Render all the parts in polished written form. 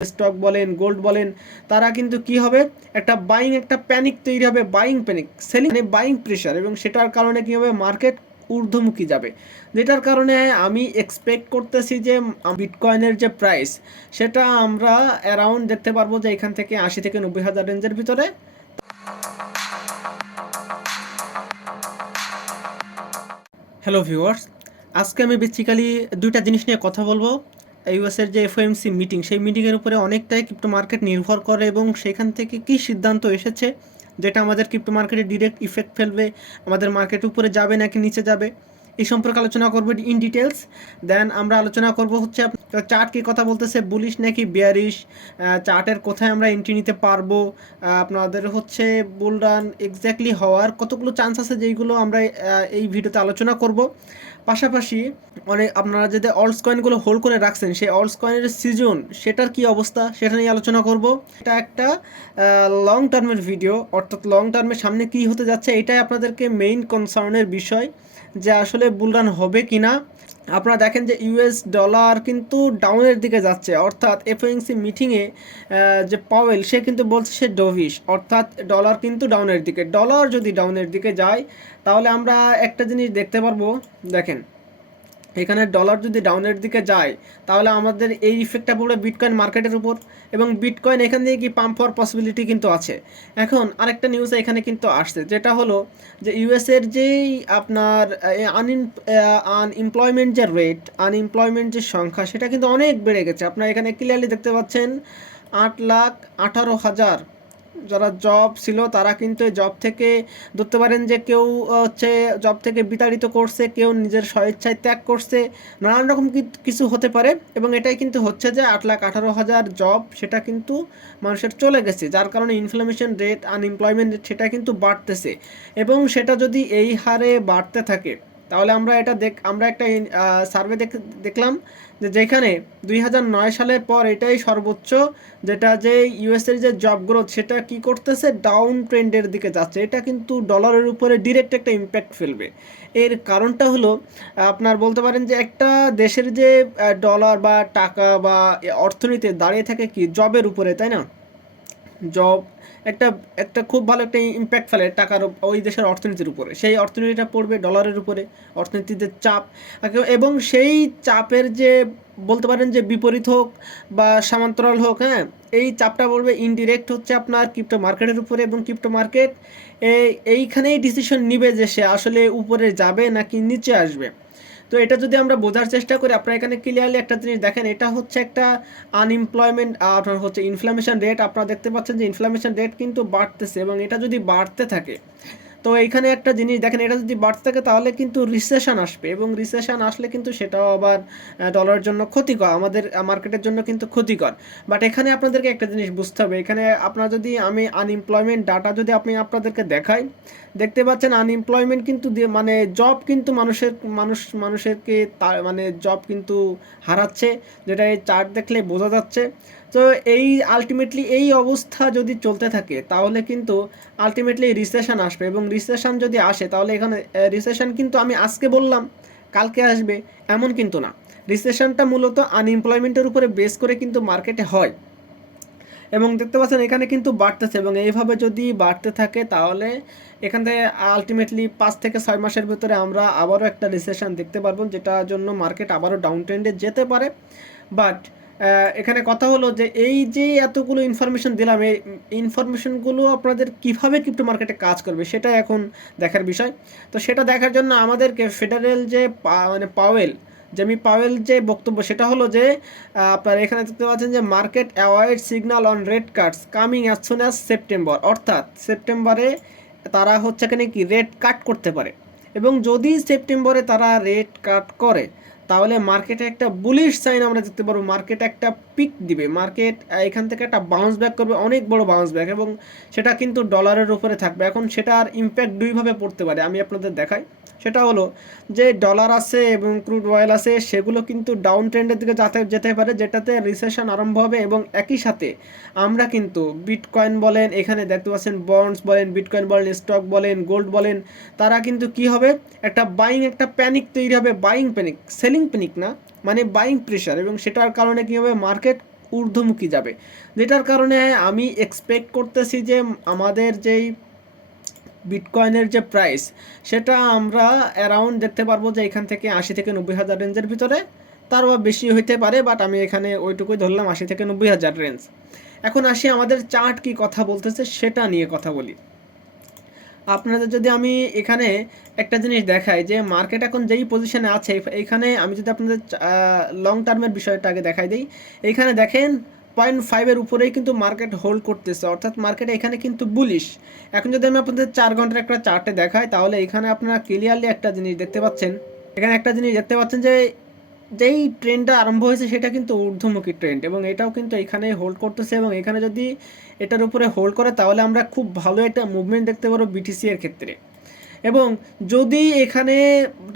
Stock বলেন, gold বলেন, তারা কিন্তু কি হবে, একটা বাইং, একটা প্যানিক তৈরি হবে, বাইং প্যানিক, সেলিং মানে বাইং প্রেশার, এবং সেটার কারণে কি হবে, মার্কেট ঊর্ধ্বমুখী যাবে, যেটার কারণে আমি এক্সপেক্ট করতেছি যে বিটকয়েনের যে প্রাইস, সেটা আমরা অ্যারাউন্ড দেখতে পারবো যে এখান থেকে 80 থেকে 90 হাজার রেঞ্জের ভিতরে। হ্যালো ভিউয়ার্স, আজকে আমি বেসিক্যালি দুইটা জিনিস নিয়ে কথা বলবো। ইউএসের যে এফওএমসি মিটিং, সেই মিটিংয়ের উপরে অনেকটাই ক্রিপ্টো মার্কেট নির্ভর করে, এবং সেখান থেকে কী সিদ্ধান্ত এসেছে যেটা আমাদের ক্রিপ্টো মার্কেটে ডিরেক্ট ইফেক্ট ফেলবে, আমাদের মার্কেট উপরে যাবে নাকি নিচে যাবে, এই সম্পর্কে আলোচনা করবো ইন ডিটেলস। দেন আমরা আলোচনা করব হচ্ছে চার্ট কী কথা বলতেছে, বুলিশ নাকি বেয়ারিশ, চার্টের কোথায় আমরা এন্ট্রি নিতে পারবো, আপনাদের হচ্ছে বুল রান এক্স্যাক্টলি হওয়ার কতগুলো চান্স আছে, যেইগুলো আমরা এই ভিডিওতে আলোচনা করব। পাশাপাশি অনেক আপনারা যদি অল্টস কয়েনগুলো হোল্ড করে রাখছেন, সেই অল্টস কয়েনের সিজন সেটার কি অবস্থা সেটা নিয়ে আলোচনা করব। এটা একটা লং টার্মের ভিডিও, অর্থাৎ লং টার্মের সামনে কি হতে যাচ্ছে এটাই আপনাদেরকে মেইন কনসার্নের বিষয়, যে আসলে বুলরান হবে কি না। আপনারা দেখেন যে ইউএস ডলার কিন্তু ডাউনের দিকে যাচ্ছে, অর্থাৎ এফওএমসি মিটিংয়ে যে পাওয়েল সে কিন্তু বলছে সে ডোভিশ, অর্থাৎ ডলার কিন্তু ডাউনের দিকে। ডলার যদি ডাউনের দিকে যায় তাহলে আমরা একটা জিনিস দেখতে পারবো, দেখেন এখানে ডলার যদি ডাউনের দিকে যায় তাহলে আমাদের এই ইফেক্টটা পড়বে বিটকয়েন মার্কেটের উপর, এবং বিটকয়েন এখান থেকে কি পাম্প হওয়ার পসিবিলিটি কিন্তু আছে। এখন আরেকটা নিউজ এখানে কিন্তু আসছে, যেটা হলো যে ইউএসের যেই আপনার আনএমপ্লয়মেন্ট যে রেট, আনএমপ্লয়মেন্ট যে সংখ্যা, সেটা কিন্তু অনেক বেড়ে গেছে। আপনারা এখানে ক্লিয়ারলি দেখতে পাচ্ছেন 8,18,000 যারা জব ছিল তারা কিন্তু জব থেকে ধরতে পারেন যে কেউ হচ্ছে জব থেকে বিতাড়িত করছে, কেউ নিজের স্বেচ্ছায় ত্যাগ করছে, নানান রকম কিছু হতে পারে, এবং এটাই কিন্তু হচ্ছে যে 8,18,000 জব সেটা কিন্তু মানুষের চলে গেছে, যার কারণে ইনফ্লেশন রেট, আনএমপ্লয়মেন্ট রেট সেটা কিন্তু বাড়তেছে। এবং সেটা যদি এই হারে বাড়তে থাকে তাহলে আমরা একটা সার্ভে দেখলাম যে যেখানে 2009 সালের পর এটাই সর্বোচ্চ, যেটা যে ইউএসের যে জব গ্রোথ সেটা কি করতেছে, ডাউন ট্রেন্ডের দিকে যাচ্ছে। এটা কিন্তু ডলারের উপরে ডিরেক্ট একটা ইম্প্যাক্ট ফেলবে। এর কারণটা হলো আপনার বলতে পারেন যে একটা দেশের যে ডলার বা টাকা বা অর্থনীতি দাঁড়িয়ে থাকে কি জবের উপরে, তাই না? জব একটা একটা খুব ভালো একটা ইম্প্যাক্ট ফেলে টাকার ওই দেশের অর্থনীতির উপরে, সেই অর্থনীতিটা পড়বে ডলারের উপরে, অর্থনীতিতে চাপ, এবং সেই চাপের যে বলতে পারেন যে বিপরীত হোক বা সমান্তরাল হোক, হ্যাঁ, এই চাপটা পড়বে ইনডিরেক্ট হচ্ছে আপনার ক্রিপ্টো মার্কেটের উপরে, এবং ক্রিপ্টো মার্কেট এইখানেই ডিসিশন নিবে যে সে আসলে উপরে যাবে নাকি নিচে আসবে। তো এটা যদি আমরা বোঝার চেষ্টা করি, আপনারা এখানে ক্লিয়ারলি একটা জিনিস দেখেন, এটা হচ্ছে একটা আনএমপ্লয়মেন্ট আর হচ্ছে ইনফ্লেশন রেট। আপনারা দেখতে পাচ্ছেন যে ইনফ্লেশন রেট কিন্তু বাড়তেছে, এবং এটা যদি বাড়তে থাকে তো এইখানে একটা জিনিস দেখেন, এটা যদি বাড়তে থাকে তাহলে কিন্তু রিসেশন আসবে, এবং রিসেশন আসলে কিন্তু সেটাও আবার ডলারের জন্য ক্ষতিকর, আমাদের মার্কেটের জন্য কিন্তু ক্ষতিকর। বাট এখানে আপনাদেরকে একটা জিনিস বুঝতে হবে, এখানে আপনারা যদি আমি আনএমপ্লয়মেন্ট ডাটা যদি আপনাদেরকে দেখাই, দেখতে পাচ্ছেন আনএমপ্লয়মেন্ট কিন্তু মানে জব কিন্তু মানুষেরকে মানে জব কিন্তু হারাচ্ছে, যেটা এই চার্ট দেখলে বোঝা যাচ্ছে। তো এই আলটিমেটলি এই অবস্থা যদি চলতে থাকে তাহলে কিন্তু আলটিমেটলি রিসেশন আসবে, এবং রিসেশন যদি আসে তাহলে এখানে রিসেশন কিন্তু আমি আজকে বললাম কালকে আসবে এমন কিন্তু না। রিসেশনটা মূলত আনএমপ্লয়মেন্টের উপরে বেস করে কিন্তু মার্কেটে হয়, এবং দেখতে পাচ্ছেন এখানে কিন্তু বাড়তেছে, এবং এইভাবে যদি বাড়তে থাকে তাহলে এখান থেকে আলটিমেটলি 5 থেকে 6 মাসের ভিতরে আমরা আবারও একটা রিসেশন দেখতে পারবো, যেটার জন্য মার্কেট আবারও ডাউন ট্রেন্ডে যেতে পারে। বাট এখানে কথা হলো যে এই যে এতগুলো ইনফরমেশন দিলাম, এই ইনফরমেশনগুলো আপনাদের কিভাবে ক্রিপ্টো মার্কেটে কাজ করবে সেটা এখন দেখার বিষয়। তো সেটা দেখার জন্য আমাদেরকে ফেডারেল যে মানে জেমি পাওয়েল যে বক্তব্য, সেটা হলো যে আপনার এখানে দেখতে পাচ্ছেন যে market awaited signal on rate cuts coming as soon as September, অর্থাৎ সেপ্টেম্বরে তারা হচ্ছে এখানে কি রেট কাট করতে পারে, এবং যদি সেপ্টেম্বরে তারা রেট কাট করে তাহলে মার্কেটে একটা বুলিশ সাইন আমরা দেখতে পারবো, মার্কেট একটা পিক দিবে, মার্কেট এখান থেকে একটা বাউন্স ব্যাক করবে, অনেক বড় বাউন্স ব্যাক, এবং সেটা কিন্তু ডলারের উপরে থাকবে। এখন সেটার ইম্প্যাক্ট দুইভাবে পড়তে পারে, আমি আপনাদের দেখাই। সেটা হলো যে ডলার আছে এবং ক্রুড অয়েল আছে, সেগুলো কিন্তু ডাউন ট্রেন্ডের দিকে যেতে পারে, যেটাতে রিসেশন আরম্ভ হবে, এবং একই সাথে আমরা কিন্তু বিটকয়েন বলেন, এখানে দেখতে পাচ্ছেন বন্ডস বলেন, বিটকয়েন বলেন, স্টক বলেন, গোল্ড বলেন, তারা কিন্তু কি হবে, একটা বাইং, একটা প্যানিক তৈরি হবে, বাইং প্যানিক, সেলিং প্যানিক না, মানে বাইং প্রেশার, এবং সেটার কারণে কি হবে, মার্কেট ঊর্ধ্বমুখী যাবে, যেটার কারণে আমি এক্সপেক্ট করতেছি যে আমাদের যেই বিটকয়েনের যে প্রাইস সেটা আমরা অ্যারাউন্ড দেখতে পারবো যে এখান থেকে 80 থেকে 90 হাজার রেঞ্জের ভিতরে, তারও বেশি হইতে পারে, বাট আমি এখানে ওইটুকুই ধরলাম 80 থেকে 90 হাজার রেঞ্জ। এখন আসি আমাদের চার্ট কি কথা বলতেছে সেটা নিয়ে কথা বলি। আপনাদের যদি আমি এখানে একটা জিনিস দেখাই যে মার্কেট এখন যেই পজিশনে আছে, এইখানে আমি যদি আপনাদের লং টার্মের বিষয়টা আগে দেখাই দিই, এইখানে দেখেন 0.5-এর উপরেই কিন্তু মার্কেট হোল্ড করতেছে, অর্থাৎ মার্কেট এখানে কিন্তু বুলিশ। এখন যদি আমি আপনাদের 4 ঘন্টার একটা চার্টে দেখাই, তাহলে এখানে আপনারা ক্লিয়ারলি একটা জিনিস দেখতে পাচ্ছেন, এখানে একটা জিনিস দেখতে পাচ্ছেন যে যেই ট্রেন্ডটা আরম্ভ হয়েছে সেটা কিন্তু ঊর্ধ্বমুখী ট্রেন্ড, এবং এটাও কিন্তু এখানে হোল্ড করতেছে, এবং এখানে যদি এটার উপরে হোল্ড করে তাহলে আমরা খুব ভালো একটা মুভমেন্ট দেখতে পারবো বিটিসি এর ক্ষেত্রে। এবং যদি এখানে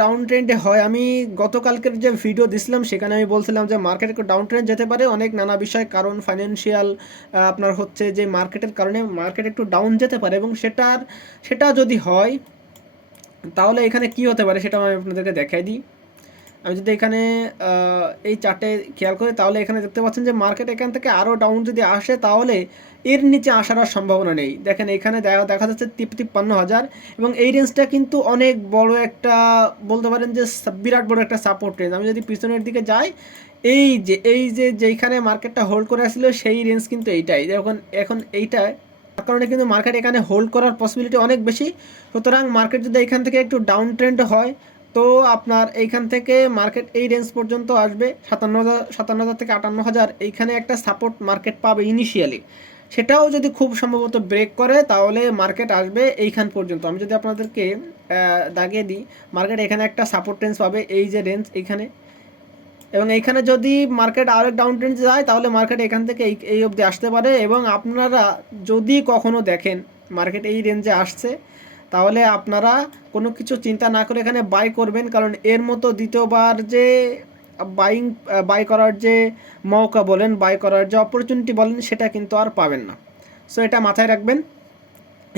ডাউন ট্রেন্ডে হয়, আমি গতকালকের যে ভিডিও দিছিলাম সেখানে আমি বলছিলাম যে মার্কেট একটু ডাউন ট্রেন্ড যেতে পারে, অনেক নানা বিষয় কারণ ফাইন্যান্সিয়াল আপনার হচ্ছে যে মার্কেটের কারণে মার্কেট একটু ডাউন যেতে পারে, এবং সেটা যদি হয় তাহলে এখানে কি হতে পারে সেটা আমি আপনাদেরকে দেখাই দিই। আমি যদি এখানে এই চার্টে খেয়াল করি তাহলে এখানে দেখতে পাচ্ছেন যে মার্কেট এখান থেকে আরও ডাউন যদি আসে তাহলে এর নিচে আসার আর সম্ভাবনা নেই। দেখেন এখানে দেখা যাচ্ছে 53,000, এবং এই রেঞ্জটা কিন্তু অনেক বড় একটা, বলতে পারেন যে বিরাট বড় একটা সাপোর্ট রেঞ্জ। আমি যদি পিছনের দিকে যাই, এই যে যেইখানে মার্কেটটা হোল্ড করে আসছিল সেই রেঞ্জ কিন্তু এইটাই, এখন এইটাই, তার কারণে কিন্তু মার্কেট এখানে হোল্ড করার পসিবিলিটি অনেক বেশি। সুতরাং মার্কেট যদি এখান থেকে একটু ডাউন ট্রেন্ড হয় তো আপনার এইখান থেকে মার্কেট এই রেঞ্জ পর্যন্ত আসবে 57,000 থেকে 58,000, এইখানে একটা সাপোর্ট মার্কেট পাবে ইনিশিয়ালি। সেটাও যদি খুব সম্ভবত ব্রেক করে তাহলে মার্কেট আসবে এইখান পর্যন্ত। আমি যদি আপনাদেরকে দাগিয়ে দিই, মার্কেট এখানে একটা সাপোর্ট রেঞ্জ পাবে, এই যে রেঞ্জ এইখানে, এবং এইখানে যদি মার্কেট আরও ডাউন ট্রেন্ড যায় তাহলে মার্কেট এখান থেকে এই অবধি আসতে পারে। এবং আপনারা যদি কখনো দেখেন মার্কেট এই রেঞ্জে আসছে তাহলে আপনারা কোনো কিছু চিন্তা না করে এখানে বাই করবেন, কারণ এর মতো দ্বিতীয়বার যে বাই করার যে মৌকা বলেন, বাই করার যে অপরচুনিটি বলেন, সেটা কিন্তু আর পাবেন না। সো এটা মাথায় রাখবেন।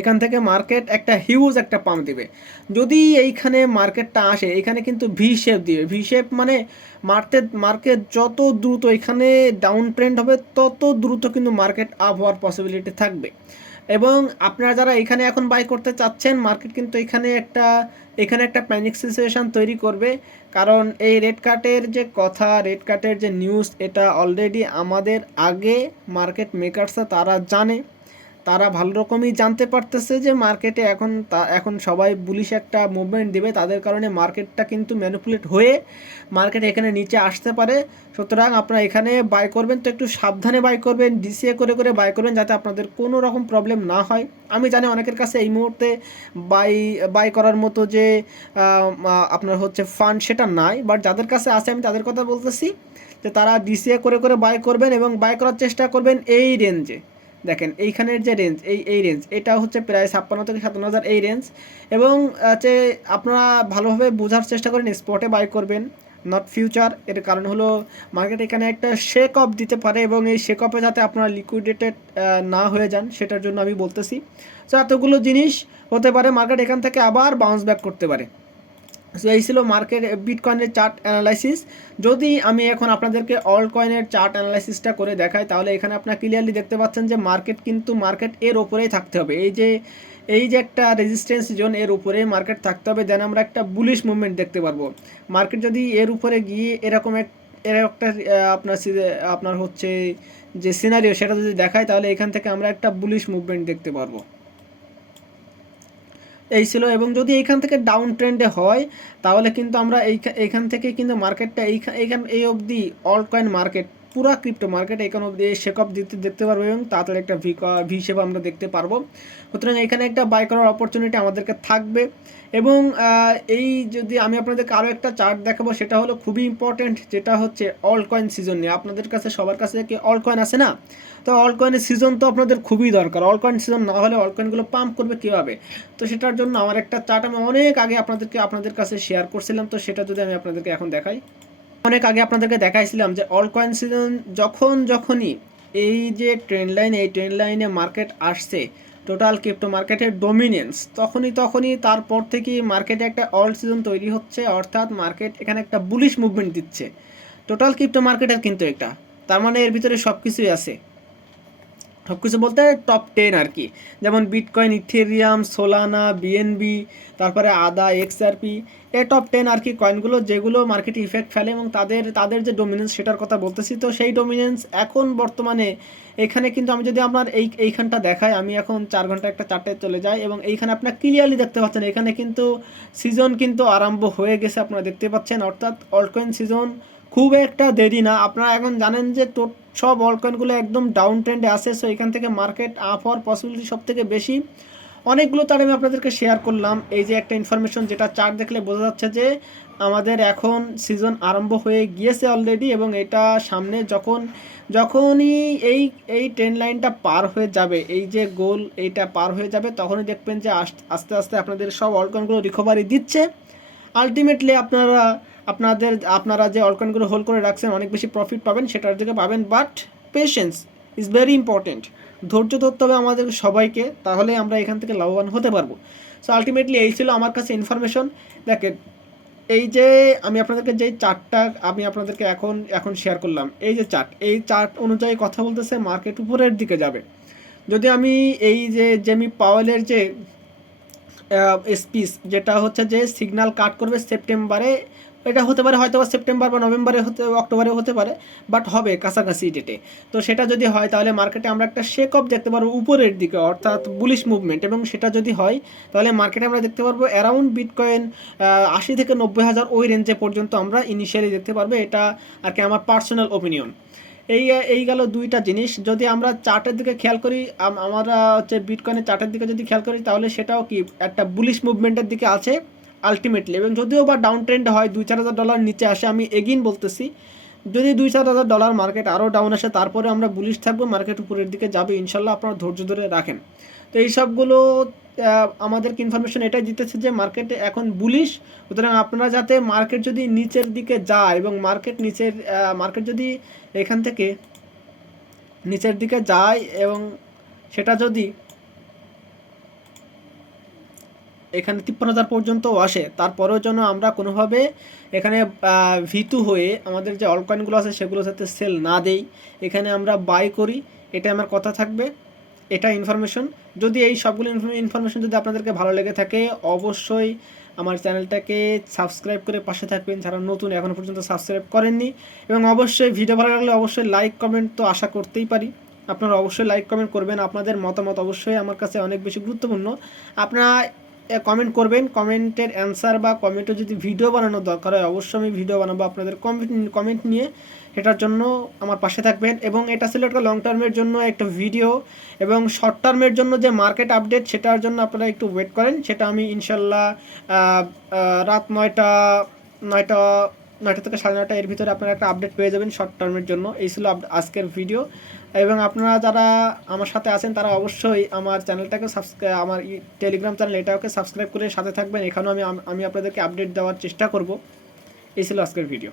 এখান থেকে মার্কেট একটা হিউজ একটা পাম্প দিবে। যদি এইখানে মার্কেটটা আসে, এখানে কিন্তু ভি শেপ দিবে। ভি শেপ মানে মার্কেট যত দ্রুত এখানে ডাউন ট্রেন্ড হবে তত দ্রুত কিন্তু মার্কেট আপ হওয়ার পসিবিলিটি থাকবে। এবং আপনারা যারা এখানে এখন বাই করতে চাচ্ছেন, মার্কেট কিন্তু এখানে একটা প্যানিক সিচুয়েশান তৈরি করবে, কারণ এই রেড কার্টের যে কথা, রেড কার্টের যে নিউজ, এটা অলরেডি আমাদের আগে মার্কেট মেকারসরা তারা জানে, তারা ভালো রকমই জানতে পারতেছে যে মার্কেটে এখন সবাই বুলিশ একটা মুভমেন্ট দিবে, তাদের কারণে মার্কেটটা কিন্তু ম্যানিপুলেট হয়ে মার্কেট এখানে নিচে আসতে পারে। সুতরাং আপনারা এখানে বাই করবেন তো একটু সাবধানে বাই করবেন, ডিসিএ করে করে বাই করবেন, যাতে আপনাদের কোনো রকম প্রবলেম না হয়। আমি জানি অনেকের কাছে এই মুহূর্তে বাই করার মতো যে আপনার হচ্ছে ফান্ড সেটা নাই, বাট যাদের কাছে আছে আমি তাদের কথা বলতেছি যে তারা ডিসিএ করে করে বাই করবেন, এবং বাই করার চেষ্টা করবেন এই রেঞ্জে। দেখেন এইখানের যে রেঞ্জ, এই রেঞ্জ এটা হচ্ছে প্রায় 56 থেকে 57,000 এই রেঞ্জ। এবং হচ্ছে আপনারা ভালোভাবে বোঝার চেষ্টা করেন, স্পটে বাই করবেন, নট ফিউচার। এর কারণ হলো মার্কেট এখানে একটা শেক অফ দিতে পারে, এবং এই শেক অফে যাতে আপনারা লিকুইডেটেড না হয়ে যান সেটার জন্য আমি বলতেছি। সো এতগুলো জিনিস হতে পারে, মার্কেট এখান থেকে আবার বাউন্স ব্যাক করতে পারে। সো এই ছিল মার্কেট বিটকয়েনের চার্ট অ্যানালাইসিস। যদি আমি এখন আপনাদেরকে অল্ট কয়েনের চার্ট অ্যানালাইসিসটা করে দেখাই তাহলে এখানে আপনারা ক্লিয়ারলি দেখতে পাচ্ছেন যে মার্কেট এর ওপরেই থাকতে হবে, এই যে একটা রেজিস্ট্যান্স জোন, এর উপরে মার্কেট থাকতে হবে, দেন আমরা একটা বুলিশ মুভমেন্ট দেখতে পারবো। মার্কেট যদি এর উপরে গিয়ে এরকম একটা আপনার হচ্ছে যে সিনারিও সেটা যদি দেখায় তাহলে এখান থেকে আমরা একটা বুলিশ মুভমেন্ট দেখতে পারবো। এই ছিল। এবং যদি এইখান থেকে ডাউন ট্রেন্ডে হয় তাহলে কিন্তু আমরা এইখান থেকে কিন্তু মার্কেটটা এই অবধি অল্ট কয়েন মার্কেট, পুরা ক্রিপ্টো মার্কেট এইখান অবধি শেক অফ দেখতে পারবো, এবং তাড়াতাড়ি একটা ভি শেপ আমরা দেখতে পারবো। সুতরাং এখানে একটা বাই করার অপরচুনিটি আমাদেরকে থাকবে। এবং এই যদি আমি আপনাদেরকে আরও একটা চার্ট দেখাবো, সেটা হলো খুবই ইম্পর্টেন্ট, যেটা হচ্ছে অল্ট কয়েন সিজন নিয়ে। আপনাদের কাছে সবার কাছে কি অল্ট কয়েন আছে না? তো অল্ট কয়েনের সিজন তো আপনাদের খুবই দরকার। অল্ট কয়েন সিজন না হলে অল্ট কয়েনগুলো পাম্প করবে কীভাবে? তো সেটার জন্য আমার একটা চার্ট আমি অনেক আগে আপনাদের কাছে শেয়ার করছিলাম, তো সেটা যদি আমি আপনাদেরকে এখন দেখাই। অনেক আগে আপনাদেরকে দেখাইছিলাম যে অল্ট কয়েন সিজন যখনই এই যে এই ট্রেন্ড লাইনে মার্কেট আসছে, টোটাল ক্রিপ্টো মার্কেটের ডোমিনেন্স, তখনই তারপর থেকে মার্কেটে একটা অল্ট সিজন তৈরি হচ্ছে, অর্থাৎ মার্কেট এখানে একটা বুলিশ মুভমেন্ট দিচ্ছে টোটাল ক্রিপ্টো মার্কেটের। কিন্তু এটা তার মানে এর ভিতরে সব কিছুই আছে, সব কিছু বলতে টপ 10 আর কি, যেমন বিটকয়েন, ইথেরিয়াম, সোলানা, বিএনবি, তারপরে আদা, এক্সআরপি, এই টপ 10 আর কি কয়েনগুলো যেগুলো মার্কেটে ইফেক্ট ফেলে এবং তাদের তাদের যে ডোমিনেন্স সেটার কথা বলতেছি। তো সেই ডোমিনেন্স এখন বর্তমানে এখানে কিন্তু আমি যদি আপনার এইখানটা দেখাই, আমি এখন 4 ঘন্টা একটা চার্টে চলে যাই এবং এইখানে আপনার ক্লিয়ারলি দেখতে পাচ্ছেন এখানে কিন্তু সিজন কিন্তু আরম্ভ হয়ে গেছে, আপনারা দেখতে পাচ্ছেন, অর্থাৎ অল্টকয়েন সিজন খুব একটা দেরি না। আপনারা এখন জানেন যে সব অলকয়েনগুলো একদম ডাউন ট্রেন্ডে আসে, সো এখান থেকে মার্কেট আপ হওয়ার পসিবিলিটি সব থেকে বেশি। অনেকগুলো তার আমি আপনাদেরকে শেয়ার করলাম, এই যে একটা ইনফরমেশন যেটা চার্ট দেখলে বোঝা যাচ্ছে যে আমাদের এখন সিজন আরম্ভ হয়ে গিয়েছে অলরেডি, এবং এটা সামনে যখনই এই এই ট্রেন্ড লাইনটা পার হয়ে যাবে, এই যে গোল এইটা পার হয়ে যাবে, তখনই দেখবেন যে আস্তে আস্তে আপনাদের সব অলকয়েনগুলো রিকভারি দিচ্ছে। আলটিমেটলি আপনারা যে অলকয়েনগুলো হোল্ড করে রাখছেন অনেক বেশি প্রফিট পাবেন, সেটার দিকে পাবেন, but patience is very important. ধৈর্য ধরতে হবে আমাদের সবাইকে, তাহলে আমরা এখান থেকে লাভবান হতে পারবো। সো আলটিমেটলি এই ছিল আমার কাছে ইনফরমেশন। দেখেন, এই যে আমি আপনাদেরকে যেই চার্টটা আমি আপনাদেরকে এখন শেয়ার করলাম, এই যে এই চার্ট অনুযায়ী কথা বলতেছে মার্কেট উপরের দিকে যাবে। যদি আমি এই যে জেমি পাওয়েলের যে স্পিচ, যেটা হচ্ছে যে সিগন্যাল কাট করবে সেপ্টেম্বরে, এটা হতে পারে হয়তো সেপ্টেম্বর বা নভেম্বরে, অক্টোবরে হতে পারে, বাট হবে কাছাকাছি ডেটে। তো সেটা যদি হয় তাহলে মার্কেটে আমরা একটা শেক অফ দেখতে পারবো উপরের দিকে, অর্থাৎ বুলিশ মুভমেন্ট, এবং সেটা যদি হয় তাহলে মার্কেটে আমরা দেখতে পারবো অ্যারাউন্ড বিটকয়েন 80 থেকে 90,000 ওই রেঞ্জে পর্যন্ত আমরা ইনিশিয়ালি দেখতে পারবো। এটা আর কি আমার পার্সোনাল ওপিনিয়ন। এই গেল দুইটা জিনিস। যদি আমরা চার্টের দিকে খেয়াল করি, আমরা হচ্ছে বিটকয়েনের চার্টের দিকে যদি খেয়াল করি, তাহলে সেটাও কি একটা বুলিশ মুভমেন্টের দিকে আছে আলটিমেটলি, এবং যদিও বা ডাউন ট্রেন্ড হয়, $2-4,000 নিচে আসে, আমি এগেইন বলতেছি যদি $2-4,000 মার্কেট আরও ডাউন আসে, তারপরে আমরা বুলিশ থাকবো, মার্কেট উপরের দিকে যাবে ইনশাল্লাহ, আপনারা ধৈর্য ধরে রাখেন। তো এই সবগুলো আমাদেরকে ইনফরমেশন এটাই দিতেছে যে মার্কেটে এখন বুলিশ। সুতরাং আপনারা যাতে মার্কেট যদি নিচের দিকে যায় এবং মার্কেট যদি এখান থেকে নিচের দিকে যায় এবং সেটা যদি এখানে 53,000 পর্যন্তও আসে, তারপরেও যেন আমরা কোনোভাবে এখানে ভীতু হয়ে আমাদের যে অলকয়েনগুলো আছে সেগুলো যাতে সেল না দেই, এখানে আমরা বাই করি, এটা আমার কথা থাকবে। এটা ইনফরমেশন। যদি এই সবগুলো ইনফরমেশন যদি আপনাদেরকে ভালো লেগে থাকে, অবশ্যই আমার চ্যানেলটাকে সাবস্ক্রাইব করে পাশে থাকবেন যারা নতুন এখনও পর্যন্ত সাবস্ক্রাইব করেননি, এবং অবশ্যই ভিডিও ভালো লাগলে অবশ্যই লাইক কমেন্ট তো আশা করতেই পারি, আপনারা অবশ্যই লাইক কমেন্ট করবেন। আপনাদের মতামত অবশ্যই আমার কাছে অনেক বেশি গুরুত্বপূর্ণ। আপনারা কমেন্ট করবেন, কমেন্টের অ্যান্সার বা কমেন্টে যদি ভিডিও বানানোর দরকার হয় অবশ্যই আমি ভিডিও বানাবো আপনাদের কমেন্ট নিয়ে, এটার জন্য আমার পাশে থাকবেন। এবং এটা ছিল একটা লং টার্মের জন্য একটা ভিডিও, এবং শর্ট টার্মের জন্য যে মার্কেট আপডেট সেটার জন্য আপনারা একটু ওয়েট করেন, সেটা আমি ইনশাল্লাহ রাত 9টা থেকে 9:30 এর ভিতরে আপনারা একটা আপডেট পেয়ে যাবেন শর্ট টার্মের জন্য। এই ছিল আজকের ভিডিও। এবং আপনারা যারা আমার সাথে আছেন তারা অবশ্যই আমার চ্যানেলটাকে আমার টেলিগ্রাম চ্যানেল এটাকে সাবস্ক্রাইব করে সাথে থাকবেন, এখানেও আমি আপনাদেরকে আপডেট দেওয়ার চেষ্টা করব। এই ছিল আজকের ভিডিও।